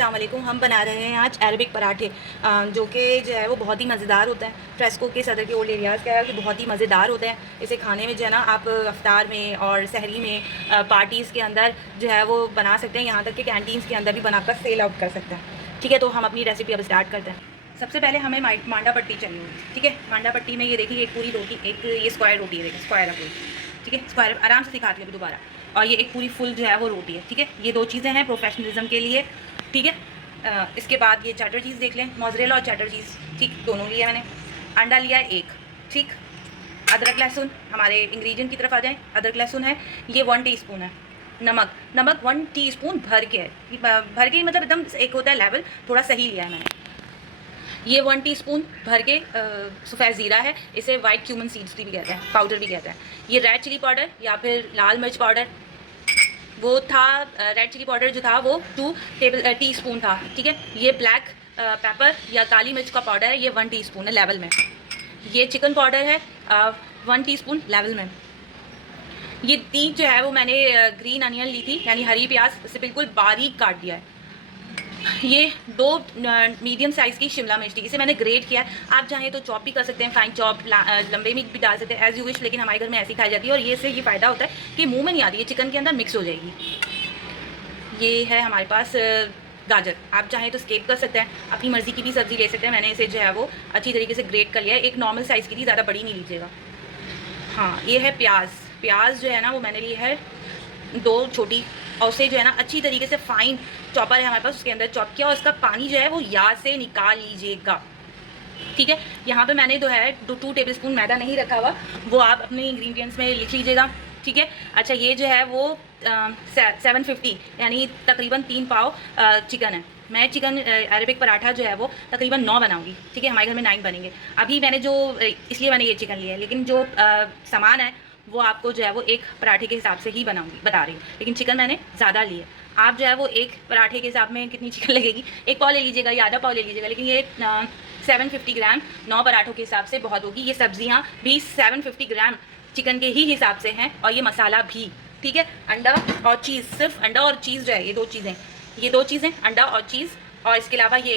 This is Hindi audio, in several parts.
अस्सलाम वालेकुम। हम बना रहे हैं आज अरबिक पराठे, जो कि जो है वो बहुत ही मज़ेदार होता है। फ्रेस्को के सदर के ओल्ड एरियाज़ का है कि बहुत ही मज़ेदार होता है। इसे खाने में जो है ना आप अफ्तार में और सहरी में, पार्टीज़ के अंदर जो है वो बना सकते हैं। यहाँ तक कि कैंटीन्स के अंदर भी बनाकर सेल आउट कर सकते हैं। ठीक है, तो हम अपनी रेसिपी अब स्टार्ट करते हैं। सबसे पहले हमें मांडा पट्टी चाहिए होगी। ठीक है, मांडा पट्टी में ये देखिए एक पूरी रोटी, एक ये स्क्वायर रोटी है, देखिए स्क्वायर है पूरी। ठीक है, स्क्वायर आराम से दिखाती है दोबारा। और ये एक पूरी फुल जो है वो रोटी है। ठीक है, ये दो चीज़ें हैं प्रोफेशनलिज्म के लिए। ठीक है, इसके बाद ये चैटर चीज़ देख लें, मोज़रेला और चैटर चीज़, ठीक, दोनों लिया मैंने। अंडा लिया है एक, ठीक। अदरक लहसुन, हमारे इंग्रेडिएंट की तरफ आ जाएं। अदरक लहसुन है ये 1 टीस्पून है। नमक 1 टीस्पून भर के है, भर के मतलब एकदम एक होता है लेवल, थोड़ा सही लिया है मैंने। ये 1 टीस्पून भर के सफ़ेद ज़ीरा है, इसे वाइट क्यूमन सीड्स भी कहते हैं, पाउडर भी कहते हैं। ये रेड चिली पाउडर या फिर लाल मिर्च पाउडर वो था, रेड चिली पाउडर जो था वो 2 टीस्पून था। ठीक है, ये ब्लैक पेपर या काली मिर्च का पाउडर है, ये 1 टीस्पून है लेवल में। ये चिकन पाउडर है 1 टीस्पून लेवल में। ये 3 जो है वो मैंने ग्रीन अनियन ली थी, यानी हरी प्याज, इसे बिल्कुल बारीक काट दिया है। ये 2 मीडियम साइज़ की शिमला मिर्च थी, इसे मैंने ग्रेट किया है। आप चाहें तो चॉप भी कर सकते हैं, फाइन चॉप, लंबे में भी डाल सकते हैं, एज़ यू विश, लेकिन हमारे घर में ऐसी खाई जाती है। और ये से ये फ़ायदा होता है कि मुंह में नहीं आती, ये चिकन के अंदर मिक्स हो जाएगी। ये है हमारे पास गाजर, आप चाहें तो स्किप कर सकते हैं, अपनी मर्ज़ी की भी सब्ज़ी ले सकते हैं। मैंने इसे जो है वो अच्छी तरीके से ग्रेट कर लिया है। एक नॉर्मल साइज़ की थी, ज़्यादा बड़ी नहीं लीजिएगा। हाँ, ये है प्याज जो है ना वो मैंने ली है 2 छोटी, और उसे जो है ना अच्छी तरीके से फाइन चॉपर है हमारे पास, उसके अंदर चॉप किया, और उसका पानी जो है वो याद से निकाल लीजिएगा। ठीक है, यहाँ पे मैंने जो है 2 टेबलस्पून मैदा नहीं रखा हुआ, वो आप अपने इंग्रेडिएंट्स में लिख लीजिएगा। ठीक है, अच्छा ये जो है वो 750 यानी तकरीबन 3 पाव चिकन है। मैं चिकन अरबिक पराठा जो है वो तकरीबन 9 बनाऊंगी। ठीक है, हमारे घर में 9 बनेंगे। अभी मैंने जो इसलिए मैंने ये चिकन लिया है, लेकिन जो सामान है वो आपको जो है वो एक पराठे के हिसाब से ही बता रही हूँ, लेकिन चिकन मैंने ज़्यादा ली है। आप जो है वो एक पराठे के हिसाब में कितनी चिकन लगेगी, 1 पाव ले लीजिएगा या आधा पाव ले लीजिएगा, लेकिन ये 750 ग्राम 9 पराठों के हिसाब से बहुत होगी। ये सब्जियाँ भी 750 ग्राम चिकन के ही हिसाब से हैं, और ये मसाला भी। ठीक है, अंडा और चीज़, सिर्फ अंडा और चीज़ जो है ये 2 चीज़ें, अंडा और चीज़। और इसके अलावा ये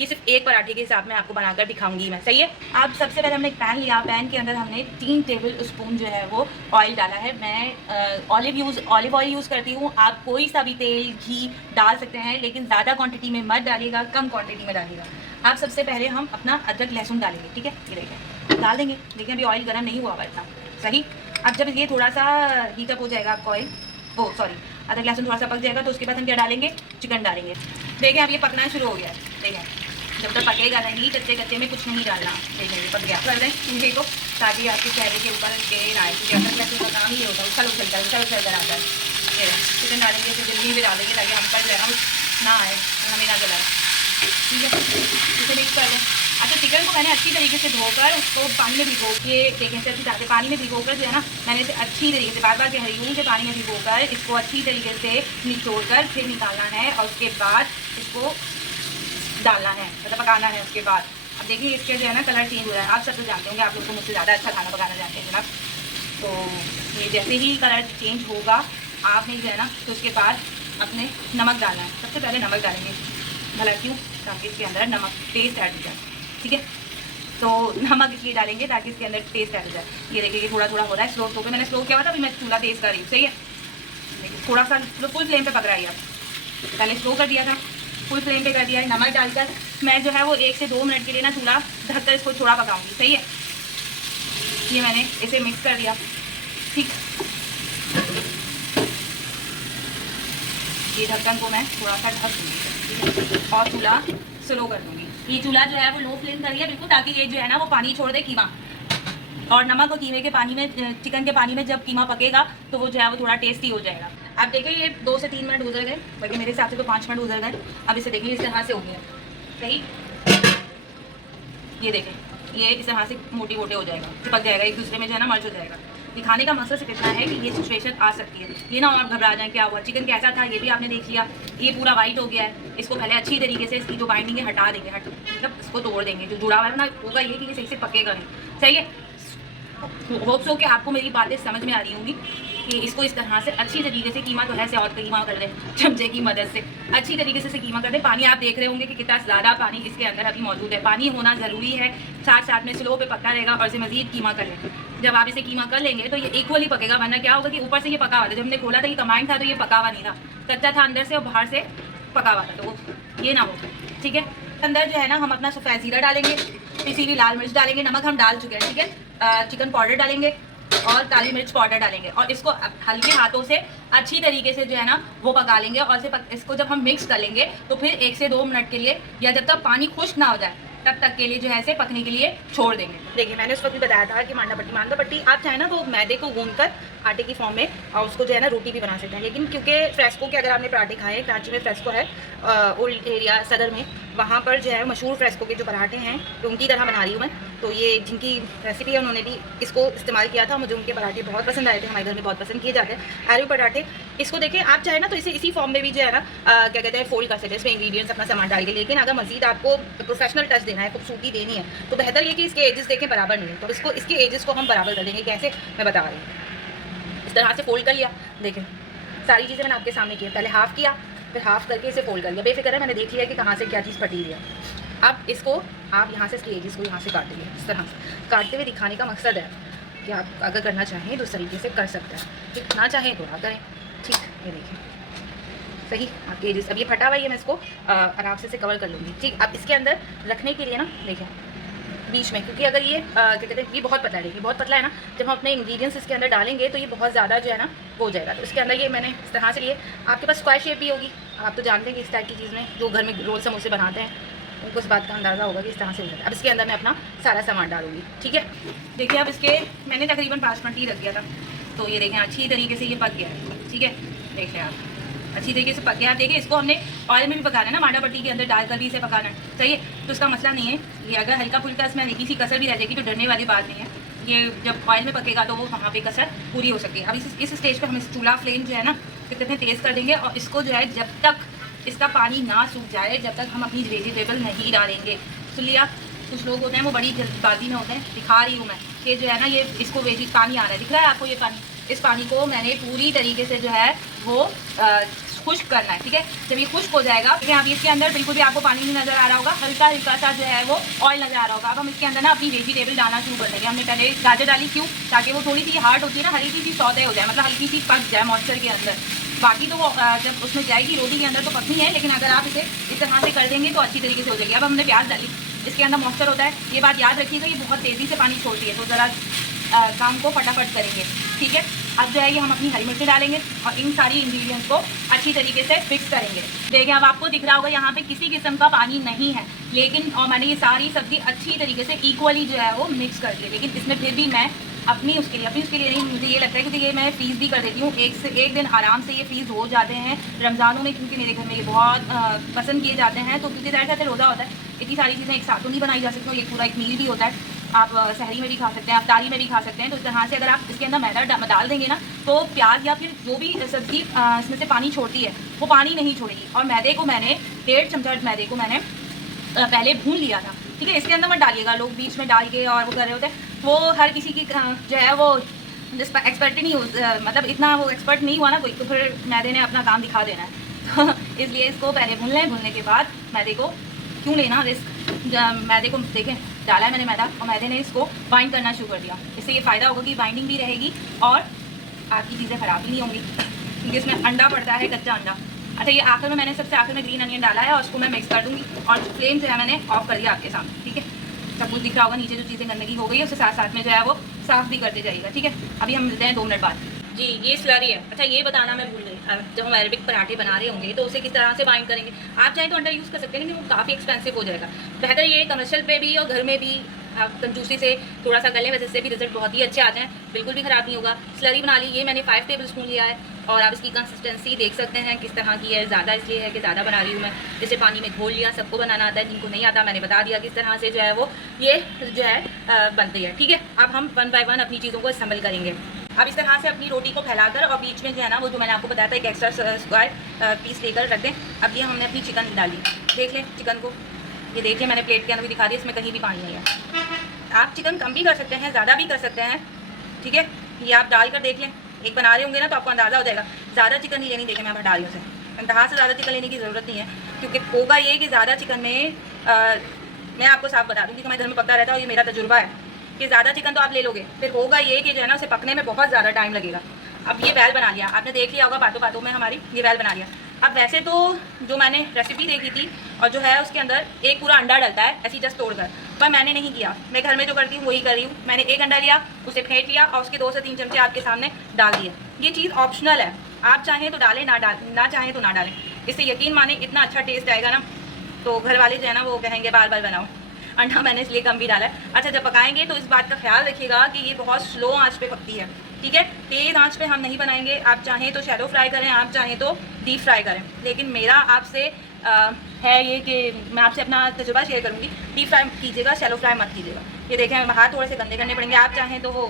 सिर्फ एक पराठे के हिसाब में आपको बनाकर दिखाऊंगी मैं, सही है। आप सबसे पहले हमने एक पैन लिया, पैन के अंदर हमने 3 टेबल स्पून जो है वो ऑयल डाला है। मैं ऑलिव ऑयल यूज़ करती हूँ, आप कोई सा भी तेल घी डाल सकते हैं, लेकिन ज़्यादा क्वांटिटी में मत डालिएगा, कम क्वांटिटी में डालिएगा। आप सबसे पहले हम अपना अदरक लहसुन डालेंगे। ठीक है, ये देखिए डाल देंगे। देखिए अभी ऑयल गर्म नहीं हुआ हुआ इतना, सही। अब जब ये थोड़ा सा हीटअप हो जाएगा आपका ऑयल, अदरक लहसुन थोड़ा सा पक जाएगा, तो उसके बाद हम क्या डालेंगे, चिकन डालेंगे। देखिए अब ये पकना शुरू हो गया है, देखिए जब तक पकेगा नहीं, कच्चे कच्चे में कुछ नहीं डालना। देखिए ये पक गया, कर दें इनके को, ताकि आपके चेहरे के ऊपर टेन आए, क्योंकि अदरक लहसुन का काम ही होता है, उछल उछल कर आता है। ये चिकन डालेंगे, फिर जल्दी भी डालेंगे ताकि हम पर जो है ना आए, हमें ना जलाए। ठीक है, इसे मिक्स कर दें। अच्छा, चिकन को मैंने अच्छी तरीके से धोकर उसको पानी में भिगो के, देखें से अच्छी तरह पानी में भिगोकर जो है ना, मैंने इसे अच्छी तरीके से बार गहरी हूँ कि पानी में भिगोकर इसको अच्छी तरीके से निचोड़कर फिर निकालना है, और उसके बाद इसको डालना है, मतलब पकाना है। उसके बाद अब देखिए इसके जो है ना कलर चेंज हो रहा है। आप सब तो जानते होंगे, आप लोग को मुझसे ज़्यादा अच्छा खाना पकाना जानते हैं जनाब। तो ये जैसे ही कलर चेंज होगा आपने जो है ना, तो उसके बाद अपने नमक डालना है। सबसे पहले नमक डालेंगे, भला क्यों, ताकि इसके अंदर नमक टेस्ट ऐड हो जाए। ठीक है, तो नमक इसलिए डालेंगे ताकि इसके अंदर टेस्ट ऐड हो जाए। ये देखिए कि थोड़ा थोड़ा हो रहा है, स्लो पे मैंने स्लो किया हुआ था, अभी मैं चूल्हा तेज़ कर रही हूँ, सही है। देखिए थोड़ा सा फुल फ्लेम पे पक रहा है, अब पहले स्लो कर दिया था, फुल फ्लेम पे कर दिया है। नमक डालकर मैं जो है वो 1 से 2 मिनट के लिए ना चूल्हा ढककर इसको थोड़ा पकाऊंगी, सही है। ये मैंने इसे मिक्स कर दिया, ठीक। ये ढक्कन को मैं थोड़ा सा ढक दूँगी और चूल्हा स्लो कर दूँगी। ये चूल्हा जो है वो लो फ्लेम कर दिया बिल्कुल, ताकि ये जो है ना वो पानी छोड़ दे, कीमा और नमक और कीमे के पानी में, चिकन के पानी में जब कीमा पकेगा तो वो जो है वो थोड़ा टेस्टी हो जाएगा। अब देखिए ये 2 से 3 मिनट गुजर गए, बल्कि मेरे हिसाब से तो 5 मिनट गुजर गए। अब इसे देखिए इस तरह से हो गया, सही। ये देखें ये इस तरह से मोटे हो जाएगा, चिपक जाएगा एक दूसरे में, जो है ना मर्ज हो जाएगा। दिखाने का मकसद सिर्फ इतना है कि ये सिचुएशन आ सकती है, ये ना आप घबरा जाएं क्या हुआ। चिकन कैसा था ये भी आपने देख लिया, ये पूरा वाइट हो गया है। इसको पहले अच्छी तरीके से इसकी जो बाइंडिंग है हटा देंगे, मतलब इसको तोड़ देंगे, जो जुड़ा हुआ है ना होगा ये कि ये सही से पकेगा नहीं, सही है। होप्स हो कि आपको मेरी बातें समझ में आ रही होंगी। कि इसको इस तरह से अच्छी तरीके से कीमा तो है से और कीमा कर दें चमचे की मदद से अच्छी तरीके से कीमा कर दें। पानी आप देख रहे होंगे कि कितना ज़्यादा पानी इसके अंदर अभी मौजूद है। पानी होना ज़रूरी है, साथ साथ में स्लो पे पकता रहेगा और इसे मज़ीद कीमा कर लें। जब आप इसे कीमा कर लेंगे तो ये इक्वली पकेगा, वरना क्या होगा कि ऊपर से ये पका हुआ था, जब हमने खोला था ये कमांड था तो ये पका हुआ नहीं था, कच्चा था अंदर से और बाहर से पका हुआ था, तो ये ना हो। ठीक है, अंदर जो है ना हम अपना सफ़ेद ज़ीरा डालेंगे, पिसी हुई लाल मिर्च डालेंगे, नमक हम डाल चुके हैं। ठीक है, चिकन पाउडर डालेंगे और काली मिर्च पाउडर डालेंगे और इसको हल्के हाथों से अच्छी तरीके से जो है ना वो पका लेंगे। और इसको जब हम मिक्स कर लेंगे तो फिर 1 से 2 मिनट के लिए या जब तक पानी खुश्क ना हो जाए तब तक के लिए जो है इसे पकने के लिए छोड़ देंगे। देखिए मैंने उस वक्त भी बताया था कि मांडा पट्टी आप चाहें ना तो मैदे को गूंदकर आटे की फॉर्म में और उसको जो है ना रोटी भी बना सकते हैं, लेकिन क्योंकि फ्रेस्को के अगर आपने पराठे खाए, कराची में फ्रेस्को है ओल्ड एरिया सदर में, वहाँ पर जो है मशहूर फ्रेस्को के जो पराठे हैं तो उनकी तरह बना रही हूँ मैं। तो ये जिनकी रेसिपी है उन्होंने भी इसको इस्तेमाल किया था, मुझे उनके पराठे बहुत पसंद आए थे, हमारे घर में बहुत पसंद किए जाते हैं आलू पराठे। इसको देखें आप चाहे ना तो इसे इसी फॉर्म में भी जो है ना क्या कहते हैं फोल्ड कर सकते हैं, इसमें इंग्रीडियंट्स अपना सामान डाल के। लेकिन अगर मजीद आपको प्रोफेशनल टच देना है, खूबसूरती देनी है, तो बेहतर ये कि इसके एजेस देखें बराबर नहीं है, तो इसको इसके एजेस को हम बराबर कर देंगे। कैसे मैं बता रही हूँ, इस तरह से फोल्ड कर लिया। देखें सारी चीज़ें मैंने आपके सामने की, पहले हाफ़ किया फिर हाफ़ करके इसे फोल्ड कर लिया। बेफिक्र है, मैंने देख लिया कि कहाँ से क्या चीज़ फटी हुई है। अब इसको आप यहाँ से इसके एजेस को यहाँ से काटेंगे, इस तरह से काटते हुए दिखाने का मकसद है कि आप अगर करना चाहें तो उस तरीके से कर सकते हैं, ठीक ना चाहें तो ना करें। ठीक, ये देखिए सही आपके एजेस। अब ये फटा हुआ है, मैं इसको आराम से कवर कर लूँगी। ठीक, अब इसके अंदर रखने के लिए ना देखें बीच में, क्योंकि अगर ये क्या कहते हैं ये बहुत पतला है, देखिए बहुत पतला है ना, जब हम अपने इंग्रेडिएंट्स इसके अंदर डालेंगे तो ये बहुत ज़्यादा जो है ना हो जाएगा। तो इसके अंदर ये मैंने इस तरह से लिए। आपके पास स्क्वायर शेप भी होगी, आप तो जानते हैं कि इस टाइप की चीज़ में जो घर में रोल समोसे बनाते हैं उनको इस बात का अंदाज़ा होगा कि इस तरह से हो जाता है। अब इसके अंदर मैं अपना सारा सामान डालूंगी। ठीक है, देखिए अब इसके मैंने तकरीबन 5 मिनट ही रख दिया था, तो ये देखें अच्छी तरीके से ये पक गया है। ठीक है, देखें आप अच्छी तरीके से पक गया। देखिए इसको हमने ऑयल में भी पकाना है ना, मांडा पट्टी के अंदर डालकर भी इसे पकाना है, सही है। तो इसका मसला नहीं है, ये अगर हल्का फुल्का इसमें हल्की सी कसर भी रह जाएगी तो डरने वाली बात नहीं है। ये जब ऑयल में पकेगा तो वो वहाँ पे कसर पूरी हो सकती है। अब इस स्टेज पर हम इस चूल्हा फ्लेम जो है ना कितने हैं तेज़ कर देंगे और इसको जो है जब तक इसका पानी ना सूख जाए जब तक हम अपनी वेजिटेबल नहीं डालेंगे। सुन लिया, कुछ लोग होते हैं वो बड़ी जल्दबाजी में होते हैं। दिखा रही हूँ मैं कि जो है ना ये इसको पानी आ रहा है, दिख रहा है आपको ये पानी, इस पानी को मैंने पूरी तरीके से जो है वो खुश्क करना है। ठीक है, जब ये खुश्क हो जाएगा फिर आप इसके अंदर बिल्कुल भी आपको पानी नहीं नज़र आ रहा होगा, हल्का हल्का सा जो है वो ऑयल नज़र आ रहा होगा। अब हम इसके अंदर ना अपनी वेजिटेबल डालना शुरू कर देंगे। हमने पहले गाजर डाली, क्यों? ताकि वो थोड़ी सी हार्ड होती है ना, हल्की सी सौदे हो जाए, मतलब हल्की सी पक जाए मॉइस्चर के अंदर। बाकी तो वो जब उसमें जाएगी रोटी के अंदर तो पकनी है, लेकिन अगर आप इसे इस तरह से कर देंगे तो अच्छी तरीके से हो जाएगी। अब हमने प्याज डाली, इसके अंदर मॉइस्चर होता है, ये बात याद रखिएगा, ये बहुत तेज़ी से पानी छोड़ती है, तो ज़रा काम को फटाफट करेंगे। ठीक है, अब जो है ये हम अपनी हरी मिर्ची डालेंगे और इन सारी इंग्रेडिएंट्स को अच्छी तरीके से मिक्स करेंगे। देखिए अब आपको दिख रहा होगा यहाँ पे किसी किस्म का पानी नहीं है, लेकिन और मैंने ये सारी सब्ज़ी अच्छी तरीके से इक्वली जो है वो मिक्स कर दी। लेकिन इसमें फिर भी मैं अपनी उसके लिए नहीं, मुझे ये लगता है क्योंकि ये मैं फ्रीज़ भी कर देती हूँ, 1 से 1 दिन आराम से ये फ्रीज़ हो जाते हैं रमज़ानों में, क्योंकि मेरे घर में ये बहुत पसंद किए जाते हैं। तो क्योंकि ज़ाहिर से रोज़ा होता है, इतनी सारी चीज़ें एक साथ तो नहीं बनाई जा सकती, ये पूरा एक मील भी होता है। आप सहरी में भी खा सकते हैं, अफ्तारी में भी खा सकते हैं। तो इस तरह से अगर आप इसके अंदर मैदा डाल देंगे ना तो प्याज या फिर जो भी सब्ज़ी इसमें से पानी छोड़ती है वो पानी नहीं छोड़ेगी। और मैदे को मैंने 1.5 चमचा मैदे को मैंने पहले भून लिया था। ठीक है, इसके अंदर मत डालिएगा, लोग बीच में डाल के और वो कर रहे होते हैं, वो हर किसी की जो है वो एक्सपर्ट ही नहीं हो, मतलब इतना वो एक्सपर्ट नहीं हुआ ना कोई, तो फिर मैदे ने अपना काम दिखा देना है। तो इसलिए इसको पहले भून लें, भूनने के बाद मैदे को क्यों लेना रिस्क, मैदे को देखें डाला है मैंने मैदा और मैदे ने इसको बाइंड करना शुरू कर दिया। इससे ये फ़ायदा होगा कि बाइंडिंग भी रहेगी और आपकी चीज़ें ख़राब भी नहीं होंगी, क्योंकि इसमें अंडा पड़ता है, कच्चा अंडा। अच्छा, ये आखिर में मैंने सबसे आखिर में ग्रीन अनियन डाला है और उसको मैं मिक्स कर दूँगी और फ्लेम जो है मैंने ऑफ कर दिया आपके सामने। ठीक है, सब कुछ दिख रहा होगा, नीचे जो चीज़ें गंदगी हो गई है उसके साथ साथ में जो है वो साफ़ भी करते जाइएगा। ठीक है, अभी हम मिलते हैं 2 मिनट बाद। जी, ये स्लरी है। अच्छा, ये बताना मैं भूल गई, जब हम अरेबिक पराठे बना रहे होंगे तो उसे किस तरह से बाइंड करेंगे। आप चाहें तो अंडा यूज़ कर सकते हैं, लेकिन वो काफ़ी एक्सपेंसिव हो जाएगा। बेहतर ये कमर्शियल पे भी और घर में भी आप कंजूसी से थोड़ा सा कर लें, वैसे से भी रिजल्ट बहुत ही अच्छे आते हैं, बिल्कुल भी ख़राब नहीं होगा। स्लरी बना ली, ये मैंने 5 टेबल स्पून लिया है और आप इसकी कंसिस्टेंसी देख सकते हैं किस तरह की है। ज़्यादा इसलिए है कि ज़्यादा बना रही हूँ मैं, जैसे पानी में घोल लिया। सबको बनाना आता है, जिनको नहीं आता मैंने बता दिया किस तरह से जो है वो ये जो है बनती है। ठीक है, अब हम 1 बाय 1 अपनी चीज़ों को असम्बल करेंगे। अब इस तरह से अपनी रोटी को फैलाकर और बीच में जो है ना वो जो मैंने आपको बताया था एक एक्स्ट्रा स्क्वायर पीस लेकर रख दें। अब ये हमने अपनी चिकन डाली, देख लें चिकन को, ये देखिए मैंने प्लेट के अंदर भी दिखा दिया, इसमें कहीं भी पानी नहीं है। आप चिकन कम भी कर सकते हैं, ज़्यादा भी कर सकते हैं। ठीक है, ये आप डाल कर देख लें, एक बना रहे होंगे ना तो आपको अंदाज़ा हो जाएगा। ज़्यादा चिकन नहीं लेनी, देखें मैं हटा रही हूँ उसे, इंतहा से ज़्यादा चिकन लेने की ज़रूरत नहीं है, क्योंकि होगा ये कि ज़्यादा चिकन में मैं आपको साफ बता दूँ कि हमारे घर में पकता रहता है और ये मेरा तजुर्बा है कि ज़्यादा चिकन तो आप ले लोगे, फिर होगा ये कि जो है ना उसे पकने में बहुत ज़्यादा टाइम लगेगा। अब ये बैल बना लिया आपने, देख लिया होगा बातों बातों में हमारी, ये बैल बना लिया। अब वैसे तो जो मैंने रेसिपी देखी थी और जो है उसके अंदर एक पूरा अंडा डलता है ऐसी जस्ट तोड़कर, पर मैंने नहीं किया। मैं घर में जो करती हूँ वही कर रही हूँ। मैंने एक अंडा लिया, उसे फेंट लिया और उसके 2 से 3 चमचे आपके सामने डाल दिए। ये चीज़ ऑप्शनल है, आप चाहें तो डालें, ना चाहें तो ना डालें। इससे यकीन माने इतना अच्छा टेस्ट आएगा ना, तो घर वाले जो है ना वो कहेंगे बार बार बनाओ। अंडा मैंने इसलिए कम भी डाला है। अच्छा, जब पकाएंगे तो इस बात का ख्याल रखिएगा कि ये बहुत स्लो आंच पे पकती है, ठीक है। तेज़ आंच पे हम नहीं बनाएंगे। आप चाहें तो शैलो फ्राई करें, आप चाहें तो डीप फ्राई करें, लेकिन मेरा आपसे है ये कि मैं आपसे अपना तजुर्बा शेयर करूँगी। डीप फ्राई कीजिएगा, शैलो फ्राई मत कीजिएगा। ये देखें हाथ थोड़े से गंदे करने पड़ेंगे। आप चाहें तो वो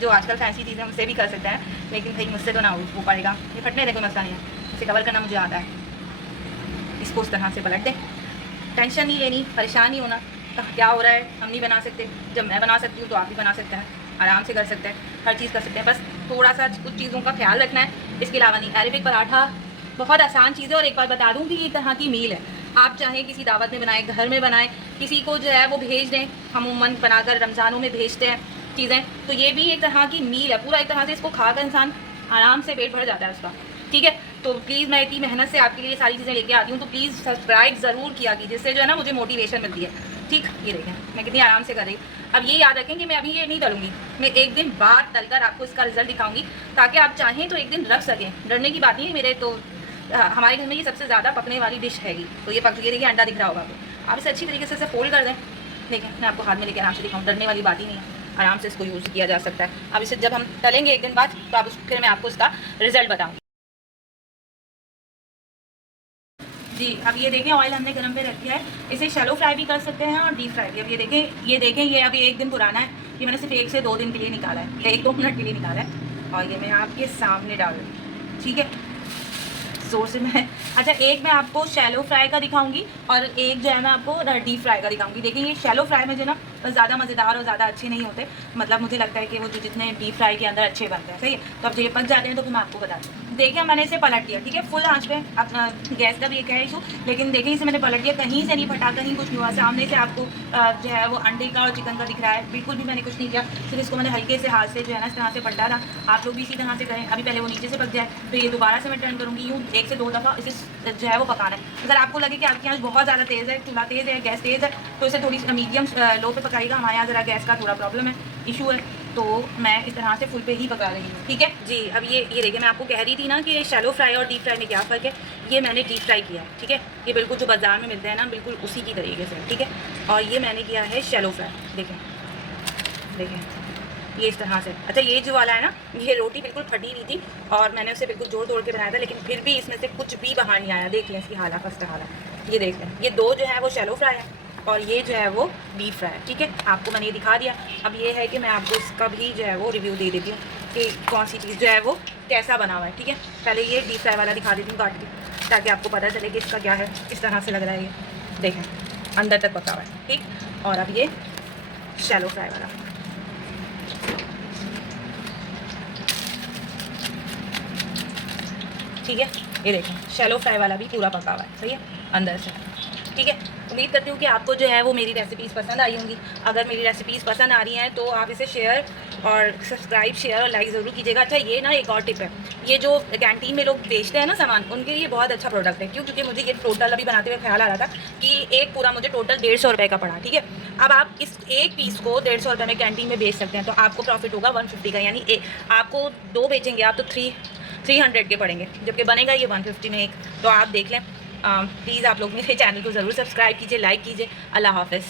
जो आजकल फैंसी चीज़ें मुझसे भी कर सकते हैं, लेकिन भाई मुझसे तो ना वो पड़ेगा। ये फटने दें, कोई मसला नहीं है, इसे कवर करना मुझे आता है। इसको उस तरह से पलट दें, टेंशन नहीं लेनी, परेशान नहीं होना क्या हो रहा है, हम नहीं बना सकते। जब मैं बना सकती हूँ तो आप भी बना सकते हैं, आराम से कर सकते हैं, हर चीज़ कर सकते हैं। बस थोड़ा सा कुछ चीज़ों का ख्याल रखना है, इसके अलावा नहीं। अरबिक पराठा बहुत आसान चीज़ है और एक बार बता दूँ कि ये तरह की मील है। आप चाहें किसी दावत में बनाएं, घर में बनाएं, किसी को जो है वो भेज दें। हम उमूमन बनाकर रमज़ानों में भेजते हैं चीज़ें, तो ये भी एक तरह की मील है। पूरा एक तरह से इसको खाकर इंसान आराम से पेट भर जाता है उसका, ठीक है। तो प्लीज़ मैं इतनी मेहनत से आपके लिए सारी चीज़ें लेके आती हूँ, तो प्लीज़ सब्सक्राइब ज़रूर किया कीजिए, जिससे जो है ना मुझे मोटिवेशन मिलती है, ठीक। ये देखें मैं कितनी आराम से कर रही हूँ। अब ये याद रखें कि मैं अभी ये नहीं तलूँगी, मैं एक दिन बाद तलकर आपको इसका रिजल्ट दिखाऊंगी, ताकि आप चाहें तो एक दिन रख सकें। डरने की बात नहीं है। मेरे तो हमारे घर में ये सबसे ज़्यादा पकने वाली डिश हैगी। तो ये पक, ये देखिए अंडा दिख रहा होगा आपको, आप इसे अच्छी तरीके से इसे फोल्ड कर दें। देखें मैं आपको हाथ में लेकर आराम से दिखाऊँ, डरने वाली बात ही नहीं है, आराम से इसको यूज़ किया जा सकता है। अब इसे जब हम तलेंगे एक दिन बाद, तो आप फिर मैं आपको इसका रिजल्ट बताऊँगी। जी, अब ये देखें ऑयल हमने गरम पे रख दिया है। इसे शैलो फ्राई भी कर सकते हैं और डीप फ्राई भी। अब ये देखें ये अभी 1 दिन पुराना है, ये मैंने सिर्फ 1 से 2 दिन के लिए निकाला है, या 1-2 मिनट के लिए निकाला है, और ये मैं आपके सामने डाल रही हूँ, ठीक है। जोर से मैं अच्छा, एक मैं आपको शैलो फ्राई का दिखाऊंगी और एक जो है मैं आपको डीप फ्राई का दिखाऊंगी। देखिए ये शैलो फ्राई में जो ना ज़्यादा मज़ेदार और ज़्यादा अच्छे नहीं होते, मतलब मुझे लगता है कि वो जो जितने डीप फ्राई के अंदर अच्छे बनते हैं, सही है। तो अब जब ये पक जाते हैं तो फिर मैं आपको बताती हूँ। देखिए मैंने इसे पलट दिया, ठीक है, फुल आंच पे। अपना गैस का भी एक है इशू, लेकिन देखिए इसे मैंने पलट दिया, कहीं से नहीं फटा, कहीं कुछ नहीं हुआ। सामने से आपको जो है वो अंडे का और चिकन का दिख रहा है, बिल्कुल भी मैंने कुछ नहीं किया, सिर्फ इसको मैंने हल्के से हाथ से जो है ना इस तरह से पलटा था। आप लोग भी इसी तरह से करें। अभी पहले वो नीचे से पक जाए, तो ये दोबारा से मैं टर्न करूँगी, यूँ 1 से 2 दफ़ा इसे जो है वो पकाना है। अगर आपको लगे कि आपके यहाँ बहुत ज़्यादा तेज़ है, चूल्हा तेज़ है, गैस तेज़ है, तो इसे थोड़ी मीडियम लो पे पकाइएगा। हमारे यहाँ ज़रा गैस का थोड़ा प्रॉब्लम है, इशू है, तो मैं इस तरह से फुल पे ही पका रही हूँ, ठीक है जी। अब ये देखिए मैं आपको कह रही थी ना कि शैलो फ्राई और डीप फ्राई में क्या फ़र्क है। ये मैंने डीप फ्राई किया है, ठीक है, ये बिल्कुल जो बाज़ार में मिलते हैं ना बिल्कुल उसी की तरीके से, ठीक है। और ये मैंने किया है शैलो फ्राई। देखें ये इस तरह से। अच्छा ये जो वाला है ना, ये रोटी बिल्कुल फटी हुई थी और मैंने उसे बिल्कुल जोड़ तोड़ के बनाया था, लेकिन फिर भी इसमें से कुछ भी बाहर नहीं आया। देख लें इसकी हालत, फर्स्ट हालत ये देख लें। ये 2 जो है वो शैलो फ्राई है और ये जो है वो डीप फ्राई है, ठीक है। आपको मैंने ये दिखा दिया। अब ये है कि मैं आपको इसका भी जो है वो रिव्यू दे देती हूँ कि कौन सी चीज़ जो है वो कैसा बना हुआ है, ठीक है। पहले ये डीप फ्राई वाला दिखा देती हूँ काट के, ताकि आपको पता चले कि इसका क्या है। इस तरह से लग रहा है, ये देखें अंदर तक पका हुआ है, ठीक। और अब ये शैलो फ्राई वाला, ठीक है। ये देखें शैलो फ्राई वाला भी पूरा पका हुआ है, सही है अंदर से, ठीक है। उम्मीद करती हूँ कि आपको जो है वो मेरी रेसिपीज़ पसंद आई होंगी। अगर मेरी रेसिपीज़ पसंद आ रही हैं तो आप इसे शेयर और सब्सक्राइब, शेयर और लाइक ज़रूर कीजिएगा। अच्छा ये ना एक और टिप है, ये जो कैंटीन में लोग बेचते हैं ना सामान, उनके लिए बहुत अच्छा प्रोडक्ट है। क्यों? क्योंकि मुझे ये टोटल अभी बनाते हुए ख्याल आ रहा था कि एक पूरा मुझे टोटल 150 रुपये का पड़ा, ठीक है। अब आप इस एक पीस को 150 रुपये में कैंटीन में बेच सकते हैं, तो आपको प्रॉफिट होगा 150 का, यानी आपको 2 बेचेंगे आप तो 300 के पड़ेंगे, जबकि बनेगा ये 150 में एक। तो आप देख लें। प्लीज़ आप लोग मेरे चैनल को ज़रूर सब्सक्राइब कीजिए, लाइक कीजिए। अल्लाह हाफ़िज़।